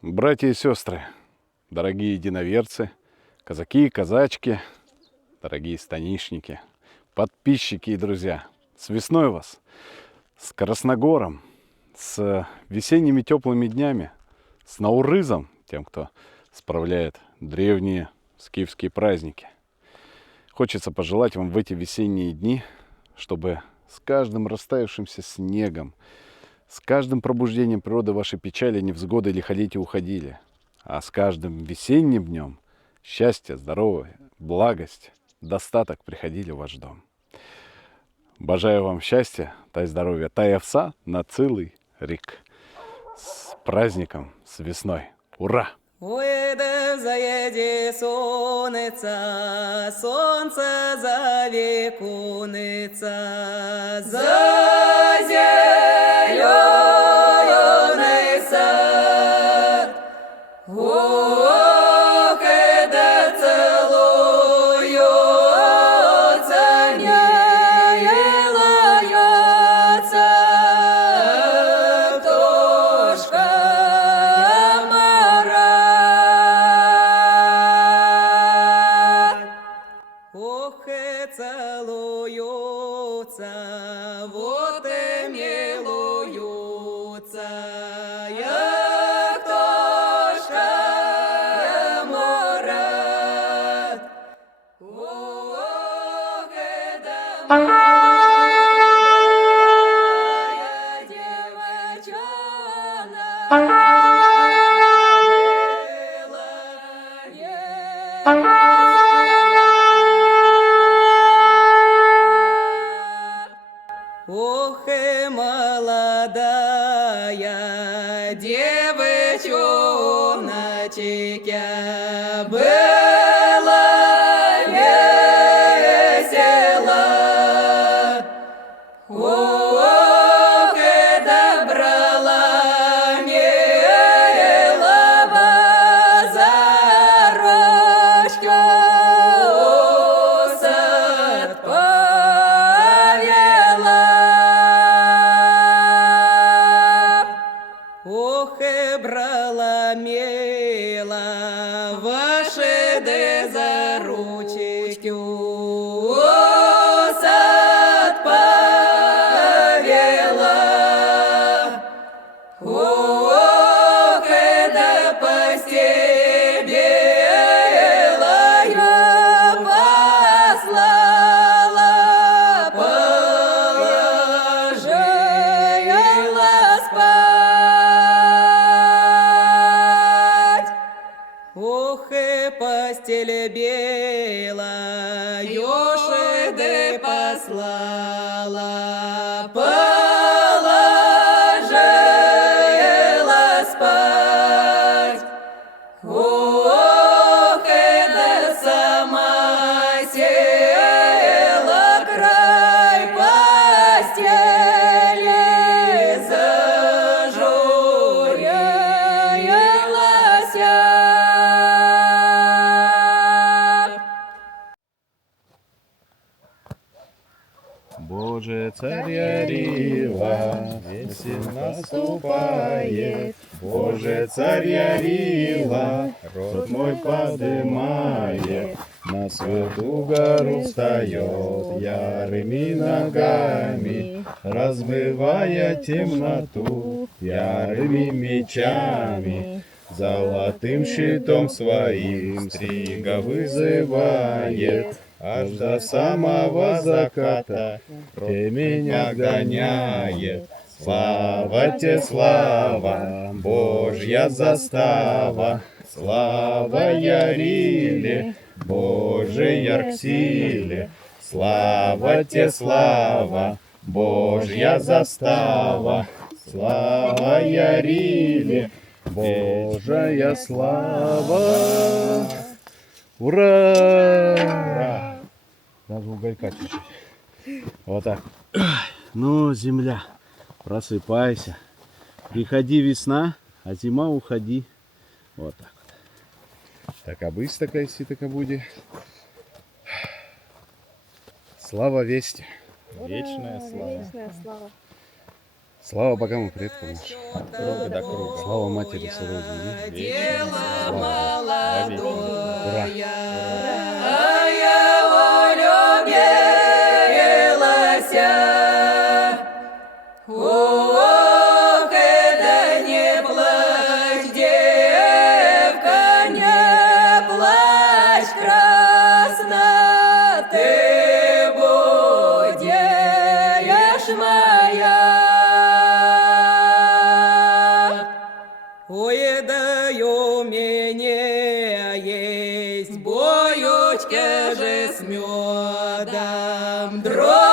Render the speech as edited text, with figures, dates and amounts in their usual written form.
Братья и сестры, дорогие единоверцы, казаки и казачки, дорогие станишники, подписчики и друзья, с весной вас, с Красногором, с весенними теплыми днями, с Наурызом, тем, кто справляет древние скифские праздники. Хочется пожелать вам в эти весенние дни, чтобы с каждым растаявшимся снегом, с каждым пробуждением природы ваши печали, невзгоды, лихолетия уходили. А с каждым весенним днем счастье, здоровье, благость, достаток приходили в ваш дом. Бажаю вам счастья, та й здоровья, та й овса на целый рік. С праздником, с весной. Ура! Уйде заєді сонця, сонце за вікуниця, за зелений сад. Ох, де целуються, не лаються, птушка ох, целуются, вот и милуются, як пташка марат. Ох, да моя девочонка ох, и молодая девчоночка была весела. Ох, и добрала милого за ручку, сад повела. Ох, и брала мила ваши де за ручечку, сад повела. Ох, и да постебела я послала, положила спать. Ох, и постель бела, ёши де послала, положила спать. Ох, и да сама села край постели, зажурилась. Боже, царя Рила, весен наступает. Боже, царя Рила, рот мой подымает. На святую гору встает ярыми ногами, разбивая темноту ярыми мечами. Золотым щитом своим стрига вызывает, аж до самого заката меня гоняет. Слава те, слава, Божья застава, слава Яриле, Божия к силе. Слава те, слава, Божья застава, слава Яриле, Божия слава. Ура! Ура! Надо уголька чуть-чуть. Вот так. Ну, земля, просыпайся. Приходи весна, а зима уходи. Вот так вот. Така бысь, така си, така буде. Слава вести. Вечная слава. Вечная слава. Слава богам и предкам нашим. Круга до круга. Слава матери сырой земли. Дело Слава. Ура. молодое, а я влюбилася. Ох, это не плачь, девка, не плачь, красна ты будешь моя. Ой, да и у меня есть боючка же с медом, дров.